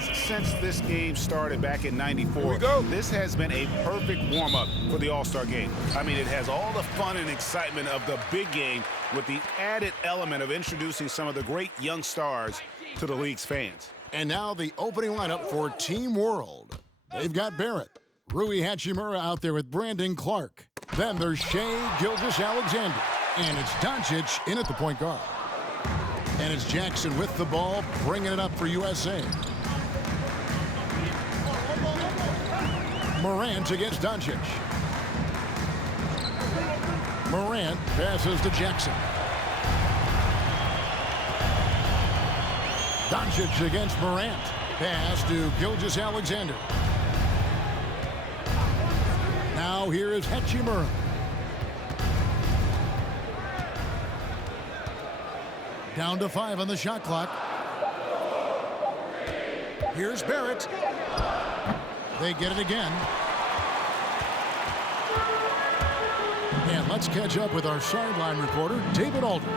guys, since this game started back in '94, this has been a perfect warm-up for the All-Star game. I mean, it has all the fun and excitement of the big game with the added element of introducing some of the great young stars to the league's fans. And now the opening lineup for Team World. They've got Barrett, Rui Hachimura out there with Brandon Clark. Then there's Shea Gilgeous-Alexander. And it's Doncic in at the point guard. And it's Jackson with the ball, bringing it up for USA. Morant against Doncic. Morant passes to Jackson. Doncic against Morant. Pass to Gilgeous-Alexander. Now here is Hachimura. Down to 5 on the shot clock. Here's Barrett. They get it again. And let's catch up with our sideline reporter, David Aldridge.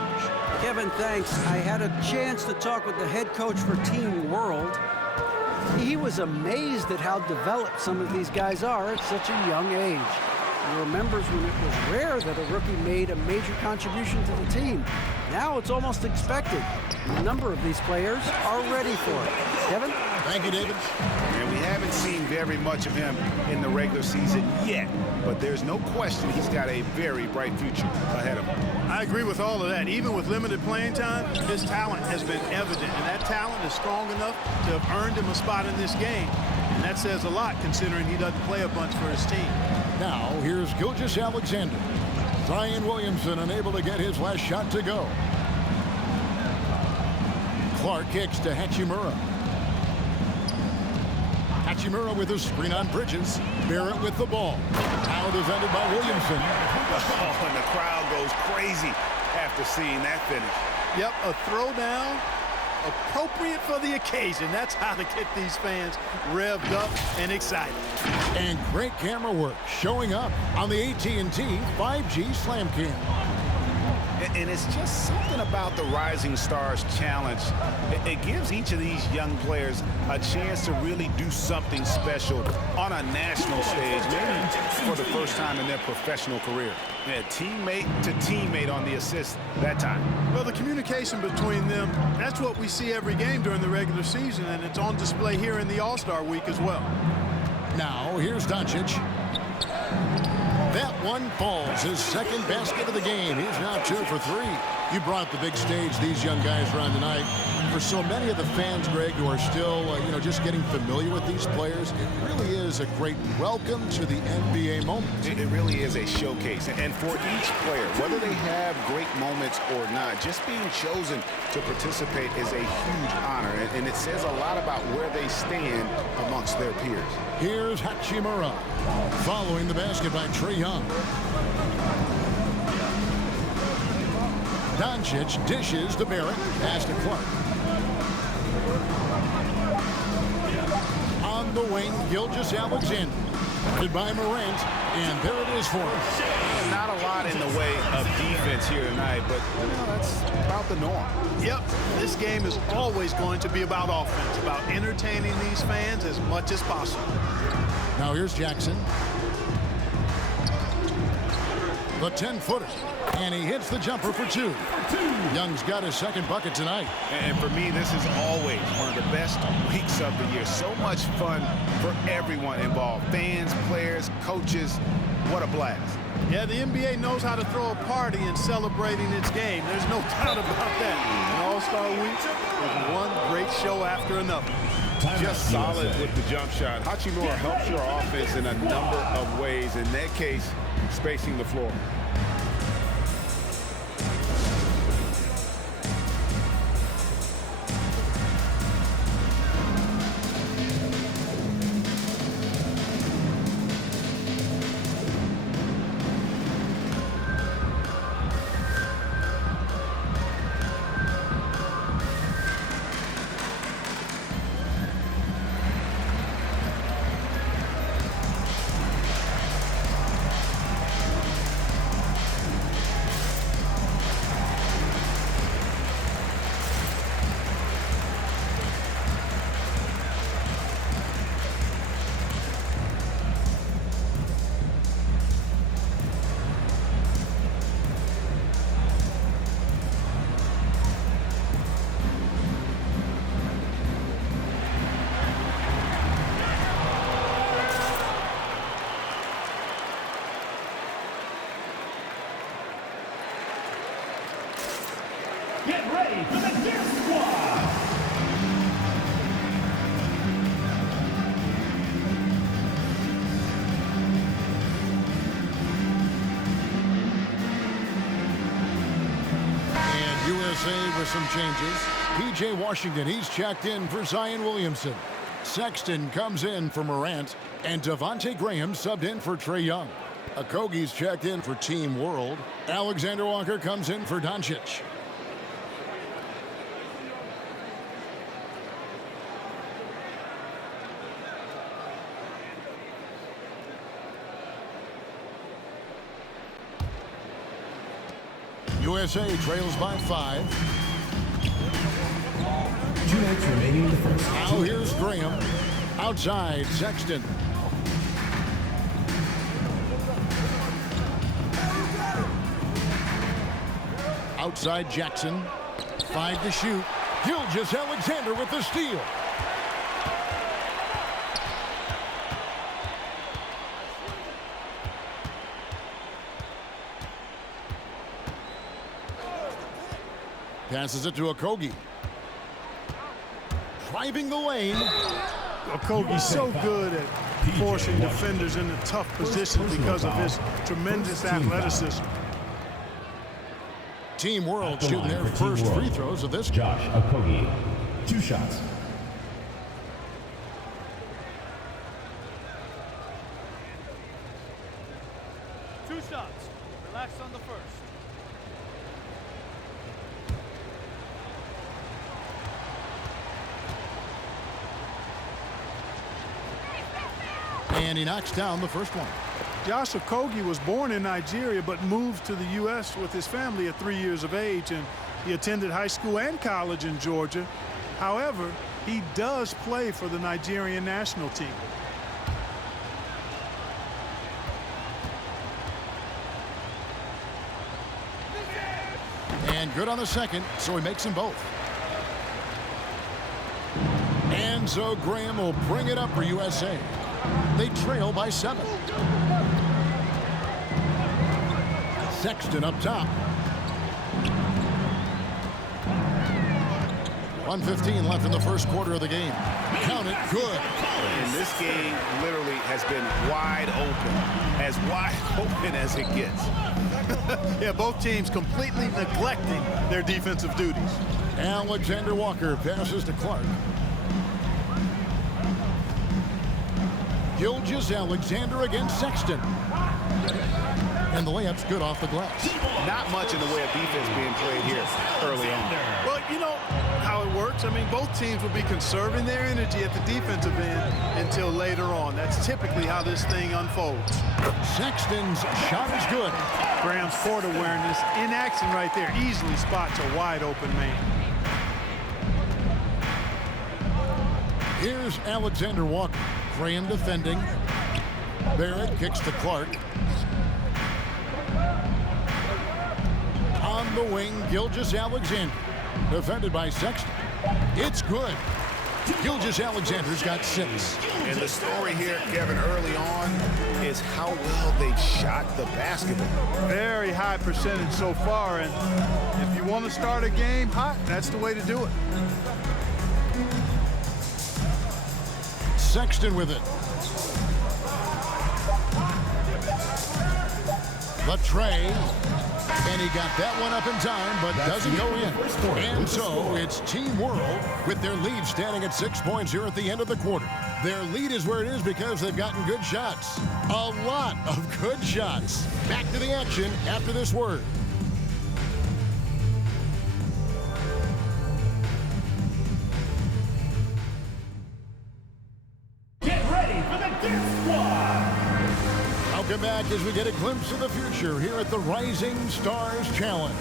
Kevin, thanks. I had a chance to talk with the head coach for Team World. He was amazed at how developed some of these guys are at such a young age. He remembers when it was rare that a rookie made a major contribution to the team. Now it's almost expected. A number of these players are ready for it. Kevin? Thank you, David. And we haven't seen very much of him in the regular season yet, but there's no question he's got a very bright future ahead of him. I agree with all of that. Even with limited playing time, his talent has been evident, and that talent is strong enough to have earned him a spot in this game. And that says a lot considering he doesn't play a bunch for his team. Now here's Gilgeous-Alexander. Zion Williamson unable to get his last shot to go. Clark kicks to Hachimura. Hachimura with a screen on Bridges. Barrett with the ball. Now defended by Williamson. Oh, and the crowd goes crazy after seeing that finish. Yep, a throwdown appropriate for the occasion. That's how to get these fans revved up and excited. And great camera work showing up on the AT&T 5G Slam Cam. And it's just something about the Rising Stars Challenge. It gives each of these young players a chance to really do something special on a national stage, maybe for the first time in their professional career. Yeah, teammate to teammate on the assist that time. Well, the communication between them, that's what we see every game during the regular season, and it's on display here in the All-Star week as well. Now, here's Doncic. That one falls, his second basket of the game. He's now 2 for 3. You brought the big stage these young guys are on tonight. For so many of the fans, Greg, who are still, just getting familiar with these players, it really is a great welcome to the NBA moment. It really is a showcase. And for each player, whether they have great moments or not, just being chosen to participate is a huge honor. And it says a lot about where they stand amongst their peers. Here's Hachimura, following the basket by Trae Young. Doncic dishes to Barrett, pass to Clark. On the wing, Gilgeous-Alexander. Guarded by Morant, and there it is for him. Not a lot in the way of defense here tonight, but that's about the norm. Yep, this game is always going to be about offense, about entertaining these fans as much as possible. Now here's Jackson. The 10-footer. And he hits the jumper for 2. Young's got his second bucket tonight. And for me, this is always one of the best weeks of the year. So much fun for everyone involved. Fans, players, coaches. What a blast. Yeah, the NBA knows how to throw a party in celebrating its game. There's no doubt about that. An All-Star week is one great show after another. Just solid with the jump shot. Hachimura helps your offense in a number of ways. In that case, spacing the floor. ready for the Deer Squad. USA with some changes. P.J. Washington, he's checked in for Zion Williamson. Sexton comes in for Morant, and Devontae Graham subbed in for Trae Young. Okogie's checked in for Team World. Alexander Walker comes in for Doncic. USA trails by 5. 2 minutes remaining in the first. Now here's Graham. Outside, Sexton. Outside, Jackson. 5 to shoot. Gilgeous-Alexander with the steal. Passes it to Okogie. Driving the lane. Okogie's so good at forcing defenders into tough positions because of his tremendous athleticism. Team World shooting their first free throws of this game. Josh Okogie, 2 shots. Two shots. Relax on the first. And he knocks down the first one. Josh Okogie was born in Nigeria but moved to the U.S. with his family at 3 years of age, and he attended high school and college in Georgia. However, he does play for the Nigerian national team. And good on the second, so he makes them both. And so Graham will bring it up for USA. They trail by 7. Sexton up top. 1:15 left in the first quarter of the game. Count it, good. And this game literally has been wide open as it gets. Yeah, both teams completely neglecting their defensive duties. Alexander Walker passes to Clark. Gilgeous-Alexander against Sexton. And the layup's good off the glass. Not much in the way of defense being played here early on. Well, you know how it works. I mean, both teams will be conserving their energy at the defensive end until later on. That's typically how this thing unfolds. Sexton's shot is good. Graham's court awareness in action right there. Easily spots a wide open man. Here's Alexander Walker. Graham defending. Barrett kicks to Clark. On the wing, Gilgeous-Alexander. Defended by Sexton. It's good. Gilgeous-Alexander's got 6. And the story here, Kevin, early on is how well they've shot the basketball. Very high percentage so far, and if you want to start a game hot, that's the way to do it. Sexton with it. The tray. And he got that one up in time, but doesn't go in. And so it's Team World with their lead standing at 6 points here at the end of the quarter. Their lead is where it is because they've gotten good shots. A lot of good shots. Back to the action after this word. Get ready for the Deer Squad. Welcome back as we get a glimpse of the future here at the Rising Stars Challenge.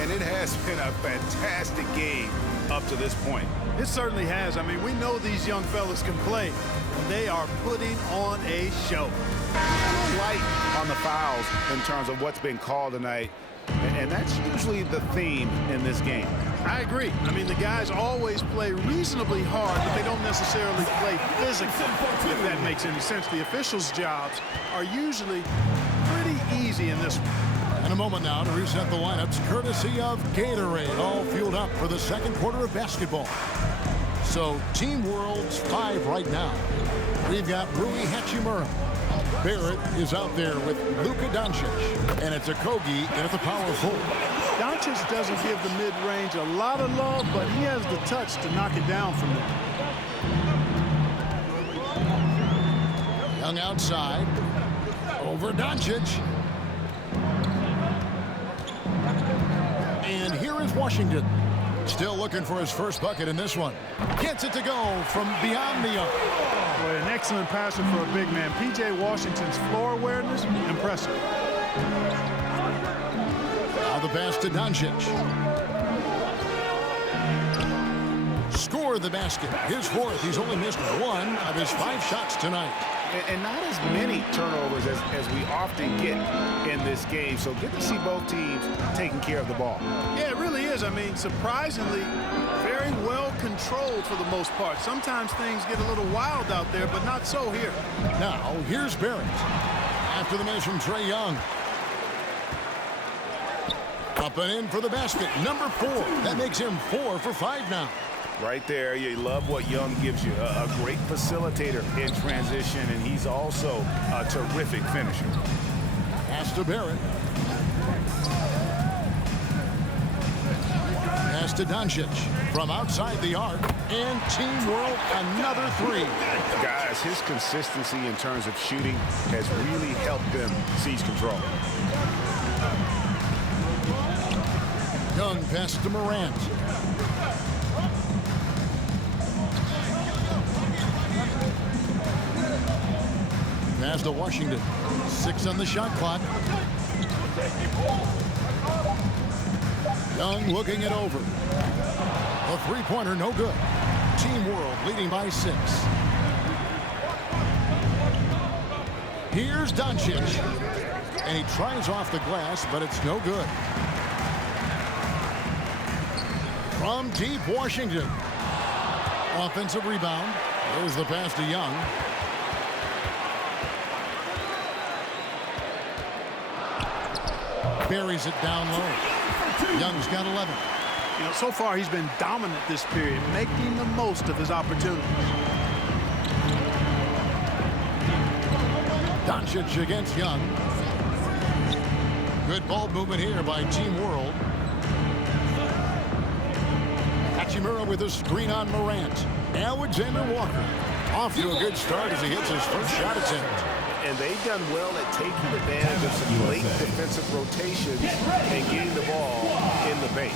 And it has been a fantastic game up to this point. It certainly has. I mean, we know these young fellas can play, and they are putting on a show. Light on the fouls in terms of what's been called tonight, and that's usually the theme in this game. I agree. I mean, the guys always play reasonably hard, but they don't necessarily play physically, if that makes any sense. The officials' jobs are usually pretty easy in this one. And a moment now to reset the lineups courtesy of Gatorade, all fueled up for the second quarter of basketball. So Team World's 5 right now. We've got Rui Hachimura. Barrett is out there with Luka Doncic. And it's Okogie in at the power forward. Doncic doesn't give the mid-range a lot of love, but he has the touch to knock it down from there. Young outside. Over Doncic. And here is Washington. Still looking for his first bucket in this one. Gets it to go from beyond the arc. Boy, an excellent passer for a big man. P.J. Washington's floor awareness, impressive. Now the pass to Doncic. Score the basket. His fourth. He's only missed 1 of his 5 shots tonight. And not as many turnovers as we often get in this game. So good to see both teams taking care of the ball. Yeah, it really is. I mean, surprisingly, very well controlled for the most part. Sometimes things get a little wild out there, but not so here. Now, here's Barrett. After the miss from Trae Young. Up and in for the basket. Number 4. That makes him 4 for 5 now. Right there, you love what Young gives you. A great facilitator in transition, and he's also a terrific finisher. Pass to Barrett. Pass to Doncic from outside the arc. And Team World, another 3. Guys, his consistency in terms of shooting has really helped them seize control. Young pass to Morant. Pass to Washington. 6 on the shot clock. Young looking it over. A three-pointer, no good. Team World leading by 6. Here's Doncic. And he tries off the glass, but it's no good. From deep, Washington. Offensive rebound. There's the pass to Young. Buries it down low. Young's got 11. You know, so far he's been dominant this period, making the most of his opportunities. Doncic against Young. Good ball movement here by Team World. Hachimura with a screen on Morant. Alexander Walker off to a good start as he hits his first shot attempt. And they've done well at taking advantage of some late defensive rotations and getting the ball in the paint.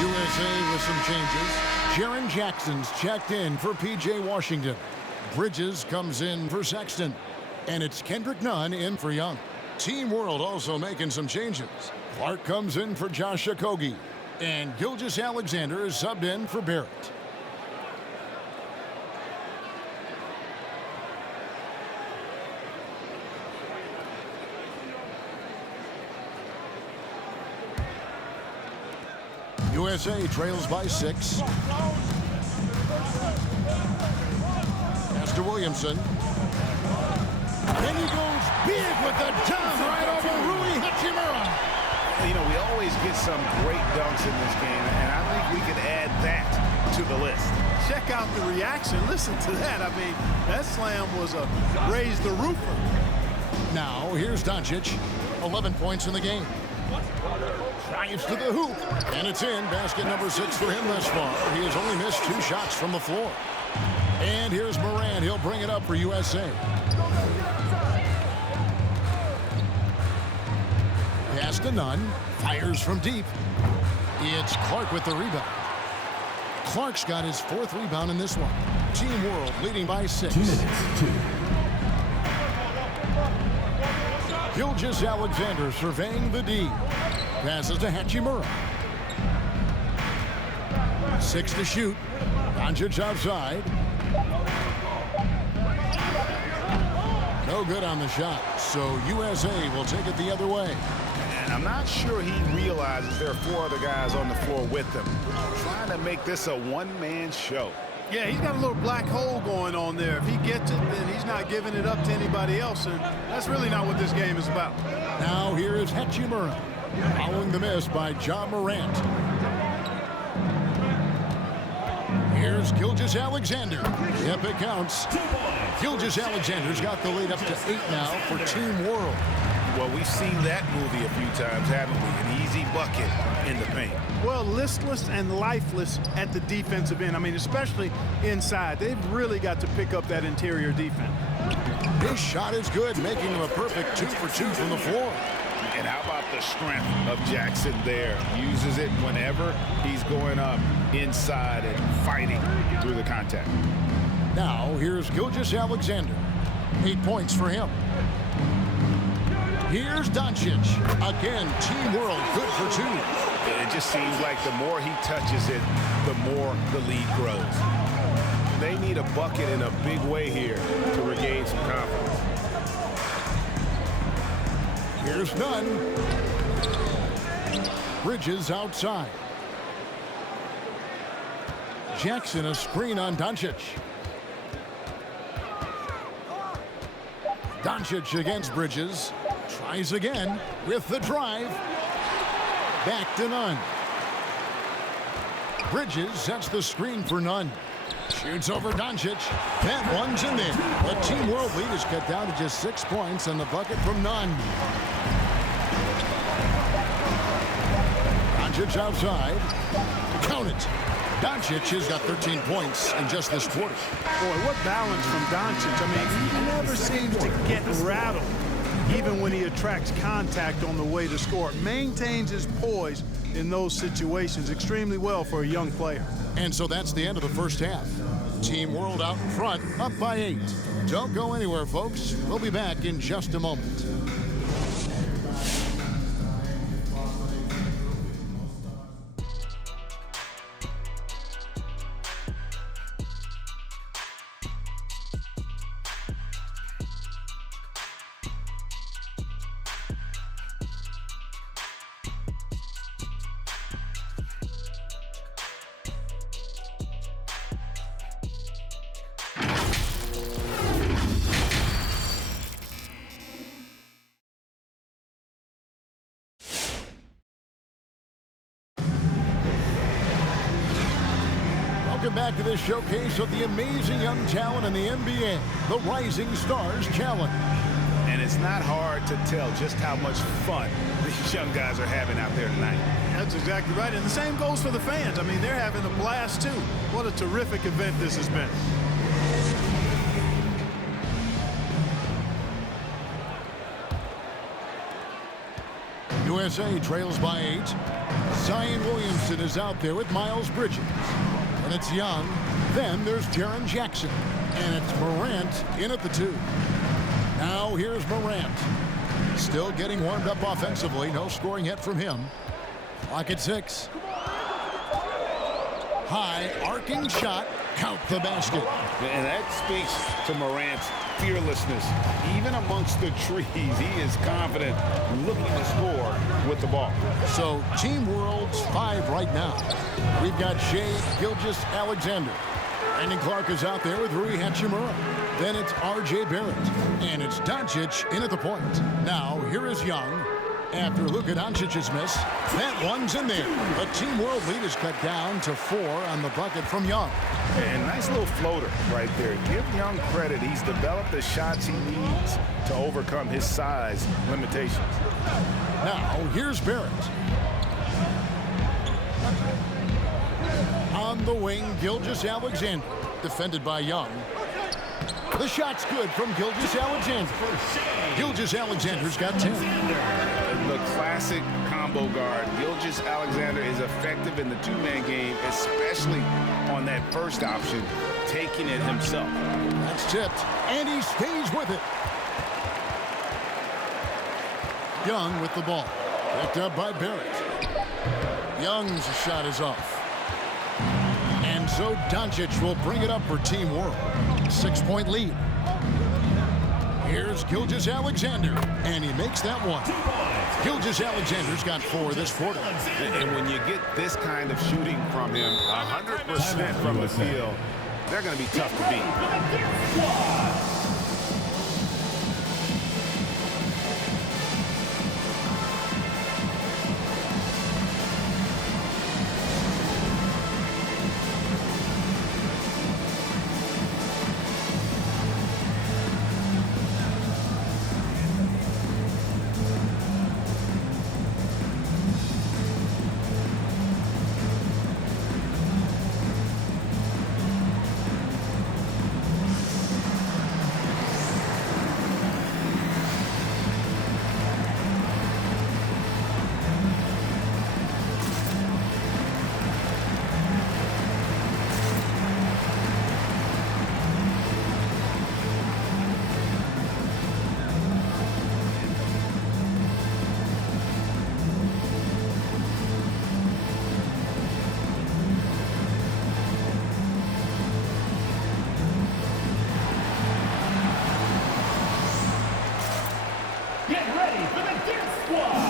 USA with some changes. Jaren Jackson's checked in for P.J. Washington. Bridges comes in for Sexton. And it's Kendrick Nunn in for Young. Team World also making some changes. Clark comes in for Josh Okogie. And Gilgeous-Alexander is subbed in for Barrett. USA trails by 6. Pass to Williamson. And he goes Big with the dunk right over Rui Hachimura. You know, we always get some great dunks in this game, and I think we can add that to the list. Check out the reaction. Listen to that. I mean, that slam was a raise the roofer. Now, here's Doncic. 11 points in the game. Drives to the hoop. And it's in. Basket number 6 for him thus far. He has only missed 2 shots from the floor. And here's Morant. He'll bring it up for USA. Pass to Nunn. Fires from deep. It's Clark with the rebound. Clark's got his 4th rebound in this one. Team World leading by 6. 2 minutes, 2. Gilgeous-Alexander surveying the D. Passes to Hachimura. 6 to shoot. Doncic outside. No good on the shot, so USA will take it the other way. And I'm not sure he realizes there are 4 other guys on the floor with him, trying to make this a one-man show. Yeah, he's got a little black hole going on there. If he gets it, then he's not giving it up to anybody else, and that's really not what this game is about. Now here is Hachimura, following the miss by Ja Morant. Here's Gilgeous-Alexander. Yep, it counts. Gilgeous-Alexander's got the lead up to 8 now for Team World. Well, we've seen that movie a few times, haven't we? An easy bucket in the paint. Well, listless and lifeless at the defensive end. I mean, especially inside. They've really got to pick up that interior defense. His shot is good, making him a perfect 2 for 2 from the floor. And how about the strength of Jackson there? Uses it whenever he's going up inside and fighting through the contact. Now, here's Gilgeous-Alexander. 8 points for him. Here's Doncic. Again, Team World good for 2. It just seems like the more he touches it, the more the lead grows. They need a bucket in a big way here to regain some confidence. Here's Nunn. Bridges outside. Jackson a screen on Doncic. Doncic against Bridges. Tries again with the drive. Back to Nunn. Bridges sets the screen for Nunn. Shoots over Doncic. That one's in there. The Team World lead is cut down to just 6 points on the bucket from Nunn. Doncic outside. Count it. Doncic has got 13 points in just this quarter. Boy, what balance from Doncic. I mean, he never seems to get rattled, even when he attracts contact on the way to score. Maintains his poise in those situations extremely well for a young player. And so that's the end of the first half. Team World out in front, up by 8. Don't go anywhere, folks. We'll be back in just a moment. Welcome back to this showcase of the amazing young talent in the NBA, the Rising Stars Challenge. And it's not hard to tell just how much fun these young guys are having out there tonight. That's exactly right. And the same goes for the fans. I mean, they're having a blast, too. What a terrific event this has been. USA trails by 8. Zion Williamson is out there with Miles Bridges. And it's Young. Then there's Jaren Jackson. And it's Morant in at the 2. Now here's Morant. Still getting warmed up offensively. No scoring yet from him. Clock at 6. High arcing shot. Count the basket. And that speaks to Morant's fearlessness. Even amongst the trees, he is confident, looking to score with the ball. So Team World's 5 right now. We've got Shai Gilgeous-Alexander. Brandon Clark is out there with Rui Hachimura. Then it's R.J. Barrett. And it's Doncic in at the point. Now, here is Young. After Luka Doncic's miss, that one's in there. The Team World lead is cut down to 4 on the bucket from Young. And nice little floater right there. Give Young credit. He's developed the shots he needs to overcome his size limitations. Now, here's Barrett. On the wing, Gilgeous-Alexander, defended by Young. The shot's good from Gilgeous-Alexander. Gilgeous-Alexander's got 10. The classic combo guard. Gilgeous-Alexander is effective in the two-man game, especially on that first option, taking it himself. That's tipped, and he stays with it. Young with the ball. Picked up by Barrett. Young's shot is off. And so Doncic will bring it up for Team World. 6-point lead. Here's Gilgeous-Alexander, and he makes that one. Gilgeous-Alexander's got 4 this quarter. And when you get this kind of shooting from him, 100% from the field, they're going to be tough to beat. Get ready for the Dance Squad!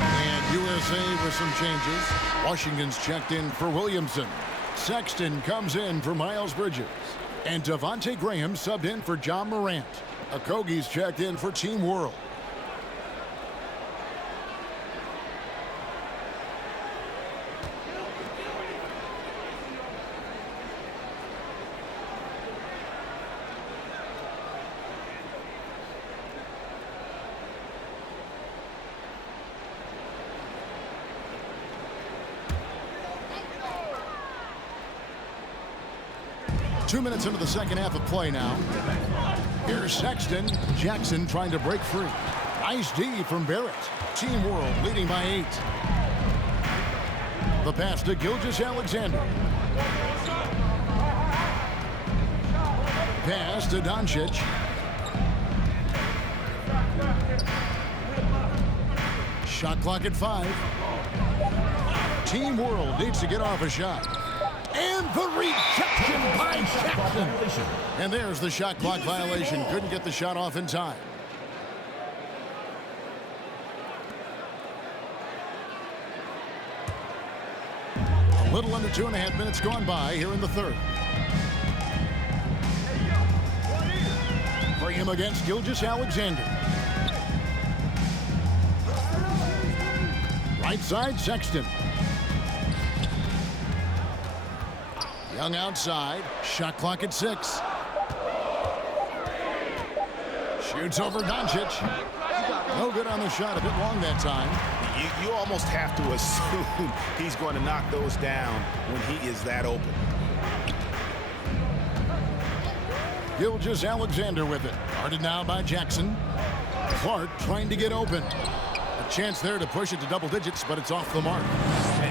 And USA with some changes. Washington's checked in for Williamson. Sexton comes in for Miles Bridges. And Devontae Graham subbed in for John Morant. Okogie's checked in for Team World. Two minutes into the second half of play now. Here's Sexton. Jackson trying to break free. Nice D from Barrett. Team World leading by 8. The pass to Gilgeous-Alexander. Pass to Doncic. Shot clock at 5. Team World needs to get off a shot. And the rejection by Jackson. And there's the shot clock violation. Couldn't get the shot off in time. A little under 2.5 minutes gone by here in the third. Graham against Gilgeous-Alexander. Right side, Sexton. Young outside. Shot clock at 6. Shoots over Doncic. No good on the shot. A bit long that time. You almost have to assume he's going to knock those down when he is that open. Gilgeous-Alexander with it. Guarded now by Jackson. Clark trying to get open. A chance there to push it to double digits, but it's off the mark.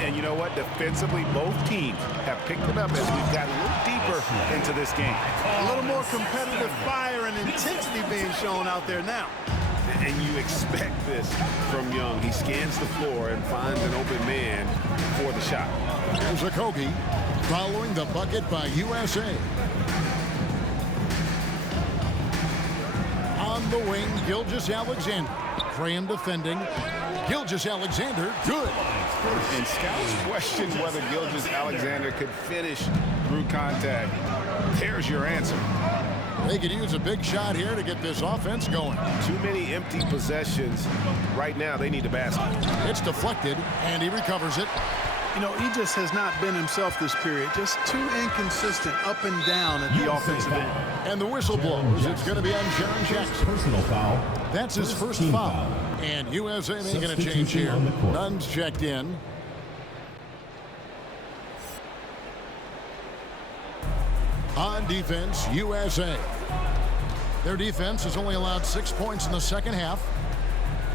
And you know what? Defensively, both teams have picked it up as we've got a little deeper into this game. A little more competitive fire and intensity being shown out there now. And you expect this from Young. He scans the floor and finds an open man for the shot. Here's Okogie following the bucket by USA. On the wing, Gilgeous-Alexander. Graham defending. Gilgeous-Alexander, good. And scouts question whether Gilgeous-Alexander could finish through contact. There's your answer. They could use a big shot here to get this offense going. Too many empty possessions. Right now, they need a basket. It's deflected, and he recovers it. You know, he just has not been himself this period. Just too inconsistent up and down at the offensive end. And the whistle blows. It's going to be on Sharon Jackson. Personal foul. That's his first foul. And USA making a change here. Nunn's checked in. On defense, USA. Their defense has only allowed 6 points in the second half.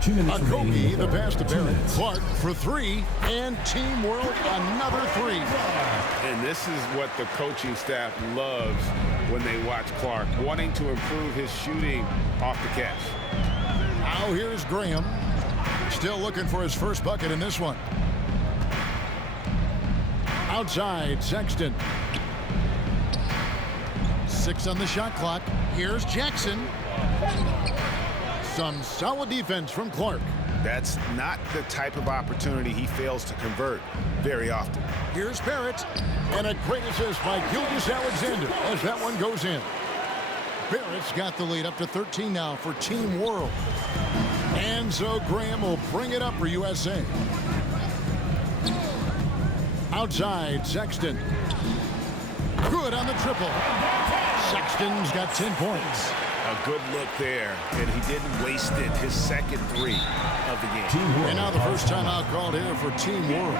2 minutes Okogie, the pass to 2 Barrett. minutes. Clark for three, and Team World another three. And this is what the coaching staff loves when they watch Clark, wanting to improve his shooting off the catch. Now here's Graham. Still looking for his first bucket in this one. Outside, Sexton. 6 on the shot clock. Here's Jackson. Some solid defense from Clark. That's not the type of opportunity he fails to convert very often. Here's Barrett. And a great assist by Gilgeous-Alexander as that one goes in. Barrett's got the lead up to 13 now for Team World. And so Graham will bring it up for USA. Outside, Sexton. Good on the triple. Sexton's got 10 points. A good look there, and he didn't waste it. His second three of the game. And now the first timeout called here for Team World.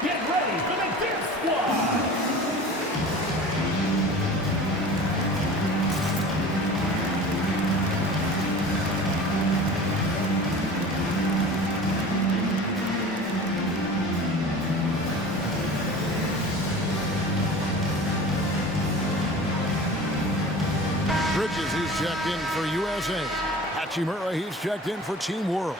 Get ready for the Dip Squad. Bridges, he's checked in for USA. Hachimura, he's checked in for Team World.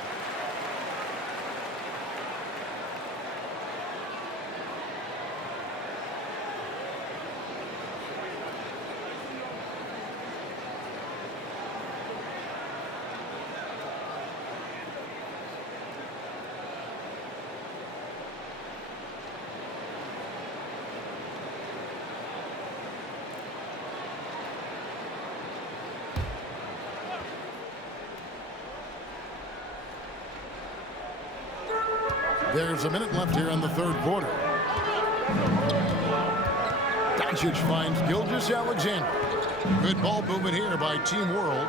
There's a minute left here in the third quarter. Doncic finds Gilgeous-Alexander. Good ball movement here by Team World.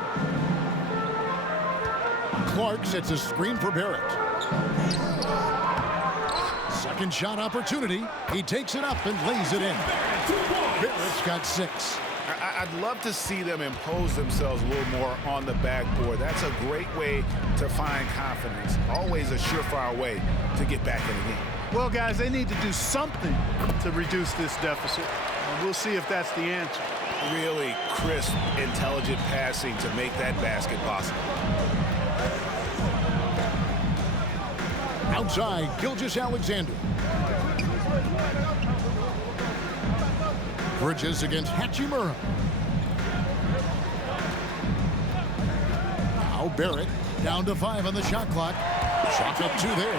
Clark sets a screen for Barrett. Second shot opportunity. He takes it up and lays it in. Barrett's got 6. I'd love to see them impose themselves a little more on the backboard. That's a great way to find confidence. Always a surefire way to get back in the game. Well, guys, they need to do something to reduce this deficit. And we'll see if that's the answer. Really crisp, intelligent passing to make that basket possible. Outside, Gilgeous-Alexander. Bridges against Hachimura. Now Barrett down to 5 on the shot clock. Shot up 2 there.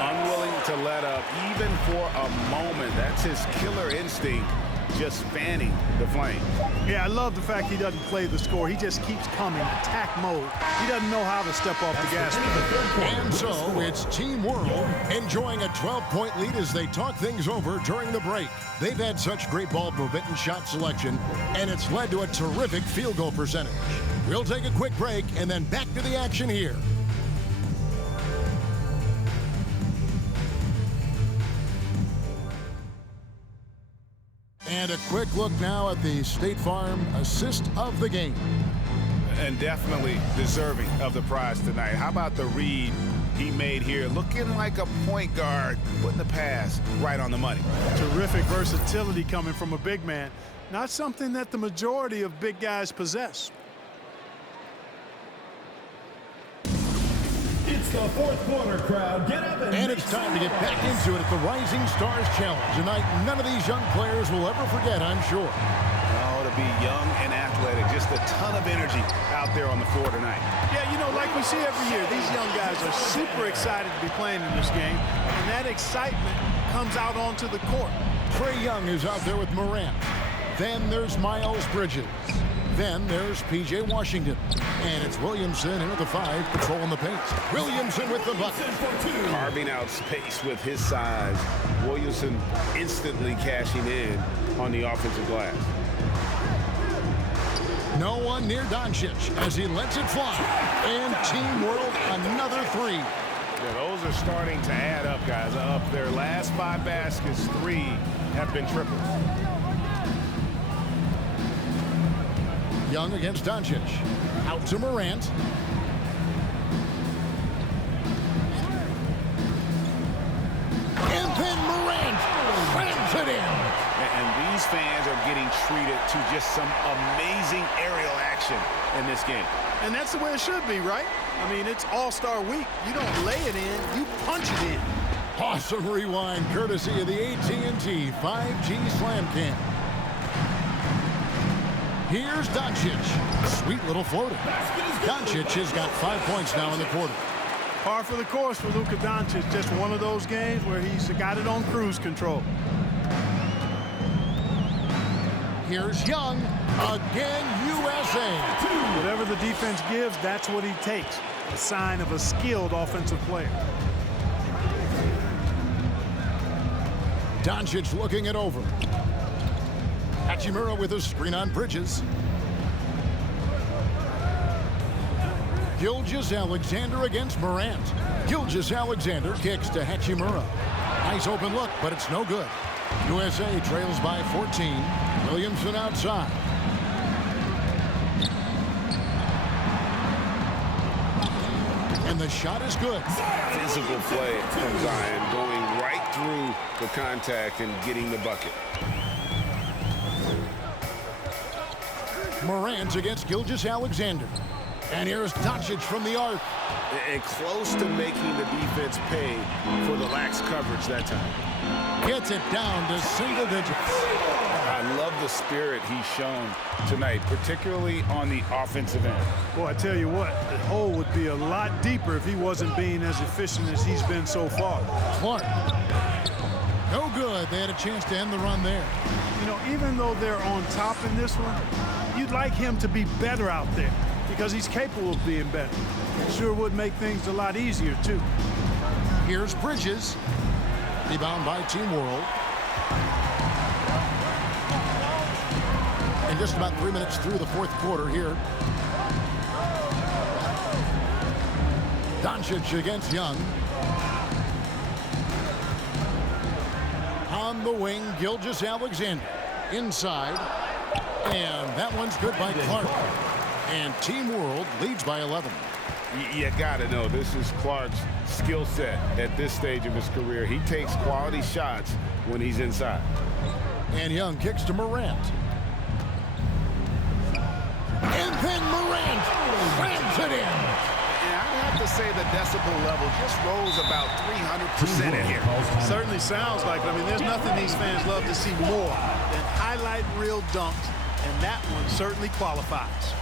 Unwilling to let up even for a moment. That's his killer instinct, just fanning the flame. Yeah, I love the fact he doesn't play the score. He just keeps coming, attack mode. He doesn't know how to step off the gas pedal. And so it's Team World enjoying a 12-point lead as they talk things over during the break. They've had such great ball movement and shot selection, and it's led to a terrific field goal percentage. We'll take a quick break and then back to the action here. And a quick look now at the State Farm assist of the game. And definitely deserving of the prize tonight. How about the read he made here? Looking like a point guard, putting the pass right on the money. Terrific versatility coming from a big man. Not something that the majority of big guys possess. It's the fourth quarter, crowd. Get up and it's time to get back into it at the Rising Stars Challenge. Tonight, none of these young players will ever forget, I'm sure. Oh, to be young and athletic. Just a ton of energy out there on the floor tonight. Yeah, you know, like we see every year, these young guys are super excited to be playing in this game. And that excitement comes out onto the court. Trae Young is out there with Morant. Then there's Miles Bridges. Then there's P.J. Washington. And it's Williamson in at the 5, controlling the pace. Williamson with the bucket. Carving out space with his size. Williamson instantly cashing in on the offensive glass. No one near Doncic as he lets it fly. And Team World another 3. Yeah, those are starting to add up, guys. Up their last 5 baskets, 3 have been triples. Young against Doncic. Out to Morant. And then Morant slams it in. And these fans are getting treated to just some amazing aerial action in this game. And that's the way it should be, right? I mean, it's All-Star Week. You don't lay it in, you punch it in. Awesome rewind courtesy of the AT&T 5G Slam Cam. Here's Doncic. Sweet little floater. Doncic has got 5 points now in the quarter. Par for the course for Luka Doncic. Just one of those games where he's got it on cruise control. Here's Young. Again, USA. Whatever the defense gives, that's what he takes. A sign of a skilled offensive player. Doncic looking it over. Hachimura with a screen on Bridges. Gilgeous-Alexander against Morant. Gilgeous-Alexander kicks to Hachimura. Nice open look, but it's no good. USA trails by 14. Williamson outside. And the shot is good. Physical play from Zion, going right through the contact and getting the bucket. Morant against Gilgeous-Alexander. And here's Doncic from the arc. And close to making the defense pay for the lax coverage that time. Gets it down to single digits. I love the spirit he's shown tonight, particularly on the offensive end. Well, I tell you what, the hole would be a lot deeper if he wasn't being as efficient as he's been so far. Clark. No good. They had a chance to end the run there. You know, even though they're on top in this one, you'd like him to be better out there because he's capable of being better. It sure would make things a lot easier, too. Here's Bridges. Rebound by Team World. And just about 3 minutes through the fourth quarter here. Doncic against Young. On the wing, Gilgeous-Alexander. Inside. And that one's good by Clark. And Team World leads by 11. You got to know this is Clark's skill set at this stage of his career. He takes quality shots when he's inside. And Young kicks to Morant. And then Morant slams it in. And I have to say the decibel level just rose about 300% in here. Certainly sounds like it. I mean, there's nothing these fans love to see more than highlight reel dunks, and that one certainly qualifies.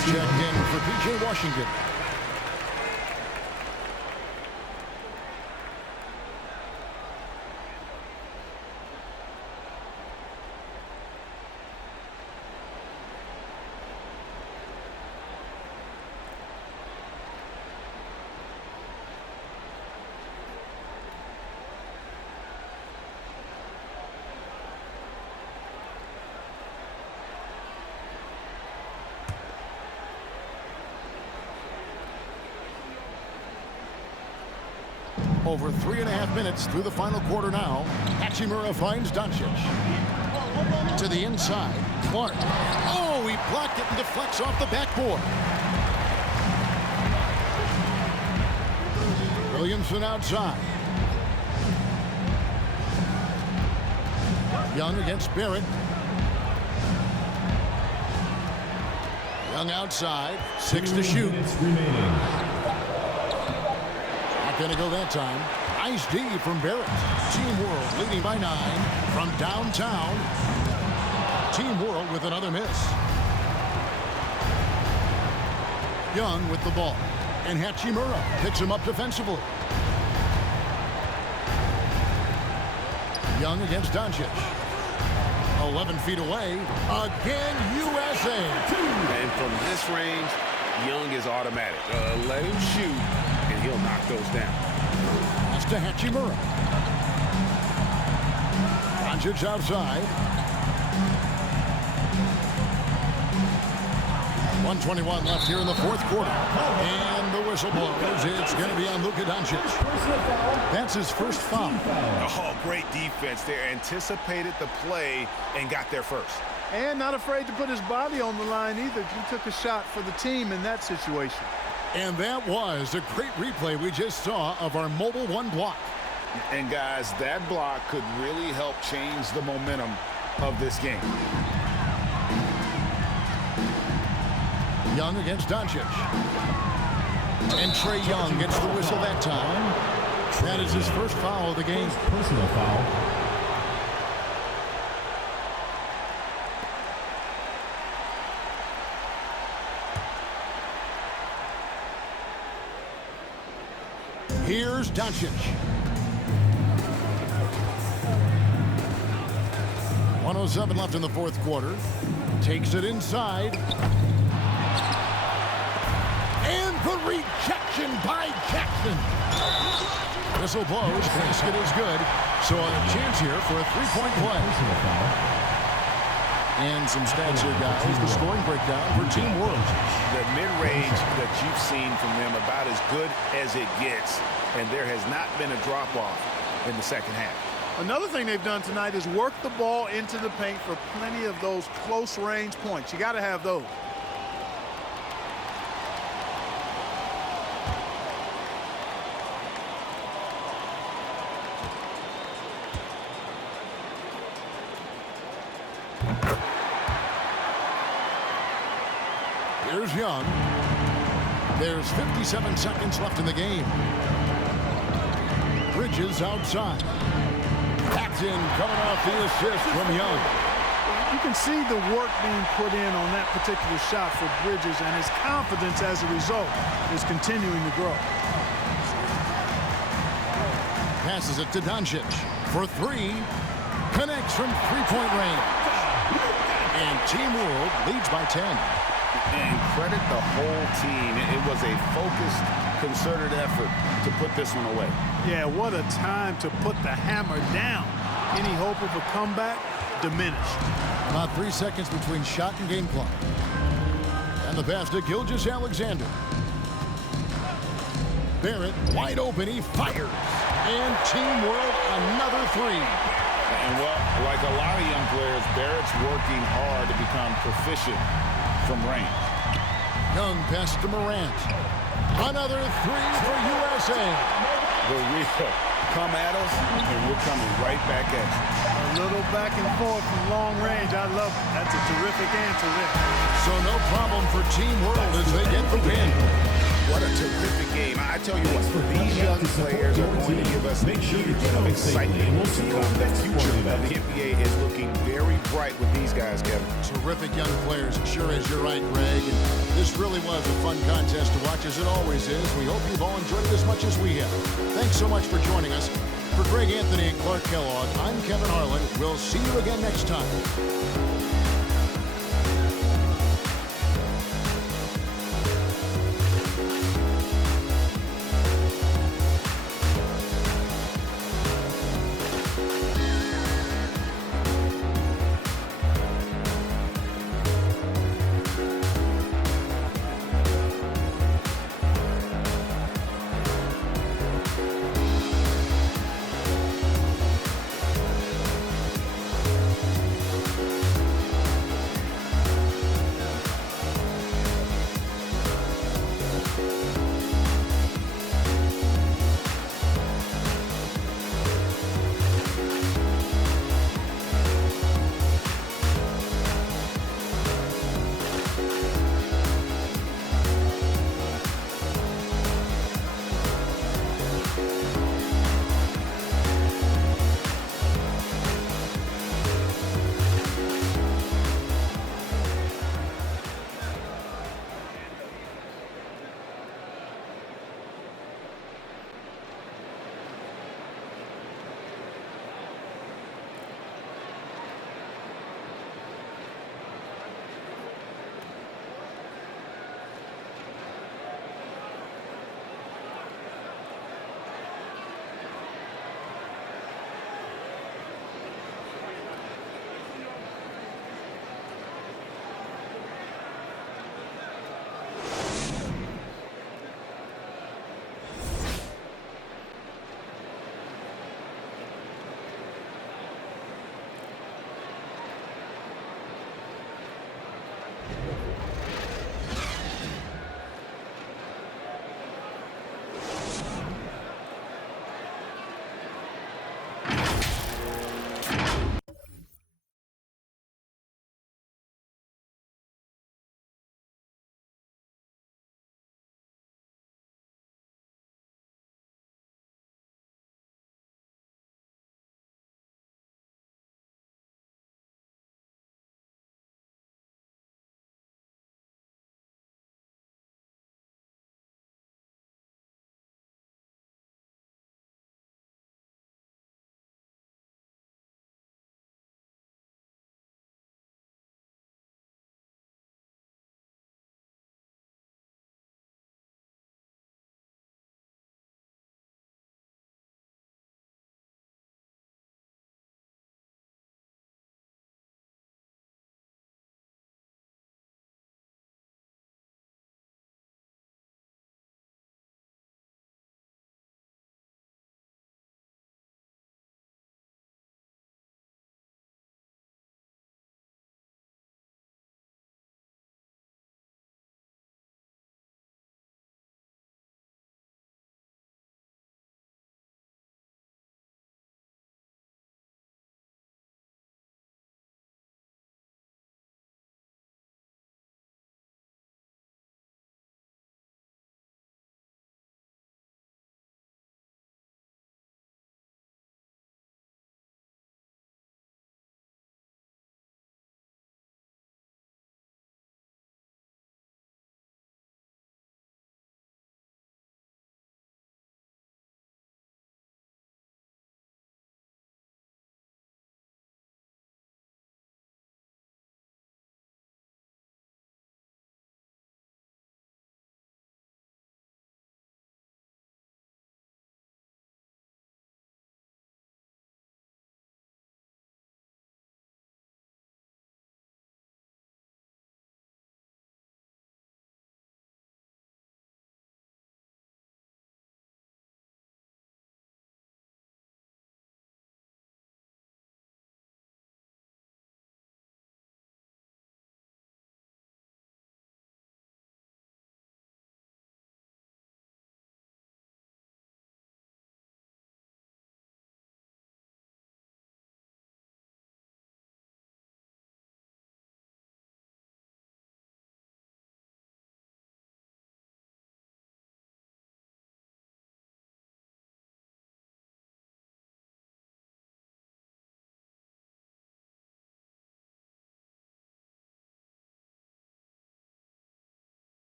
He's checked in for P.J. Washington. Over 3.5 minutes through the final quarter now. Hachimura finds Doncic. To the inside. Clark. Oh, he blocked it and deflects off the backboard. Williamson outside. Young against Barrett. Young outside. 6 to shoot. Going to go that time. Nice D from Barrett. Team World leading by 9 from downtown. Team World with another miss. Young with the ball. And Hachimura picks him up defensively. Young against Doncic. 11 feet away. Again, USA. And from this range, Young is automatic. Let him shoot, and he'll knock those down. That's to Hachimura. Doncic outside. 1:21 left here in the fourth quarter. And the whistle blows. It's going to be on Luka Doncic. That's his first foul. Oh, great defense there. Anticipated the play and got there first. And not afraid to put his body on the line either. He took a shot for the team in that situation. And that was a great replay we just saw of our Mobile One block. And guys, that block could really help change the momentum of this game. Young against Doncic. And Trae Young gets the whistle that time. That is his first foul of the game. Personal foul. Here's Doncic. 1:07 left in the fourth quarter. Takes it inside. And the rejection by Jackson. Whistle blows. Basket is good. So a chance here for a three-point play. And some stats here, guys. The scoring breakdown for Team World. The mid-range that you've seen from them about as good as it gets. And there has not been a drop-off in the second half. Another thing they've done tonight is work the ball into the paint for plenty of those close-range points. You got to have those. Here's Young. There's 57 seconds left in the game. Bridges outside. Backed in, coming off the assist from Young. You can see the work being put in on that particular shot for Bridges, and his confidence as a result is continuing to grow. Passes it to Doncic for three. Connects from three-point range. And Team World leads by 10. And credit the whole team. It was a focused, concerted effort to put this one away. Yeah, what a time to put the hammer down. Any hope of a comeback diminished. About 3 seconds between shot and game clock. And the pass to Gilgeous-Alexander. Barrett wide open. He fires. And Team World another three. And well, like a lot of young players, Barrett's working hard to become proficient from range. Young pass to Morant. Another three for USA. The real come at us, and we're coming right back at you. A little back and forth from long range. I love it. That's a terrific answer there. So no problem for Team World as they get the win. What a terrific game. I tell you what, these young players are going to give us years of excitement to come. The future of the NBA is looking very bright with these guys, Kevin. Terrific young players. Sure is. You're right, Greg. And this really was a fun contest to watch, as it always is. We hope you've all enjoyed it as much as we have. Thanks so much for joining us. For Greg Anthony and Clark Kellogg, I'm Kevin Harlan. We'll see you again next time.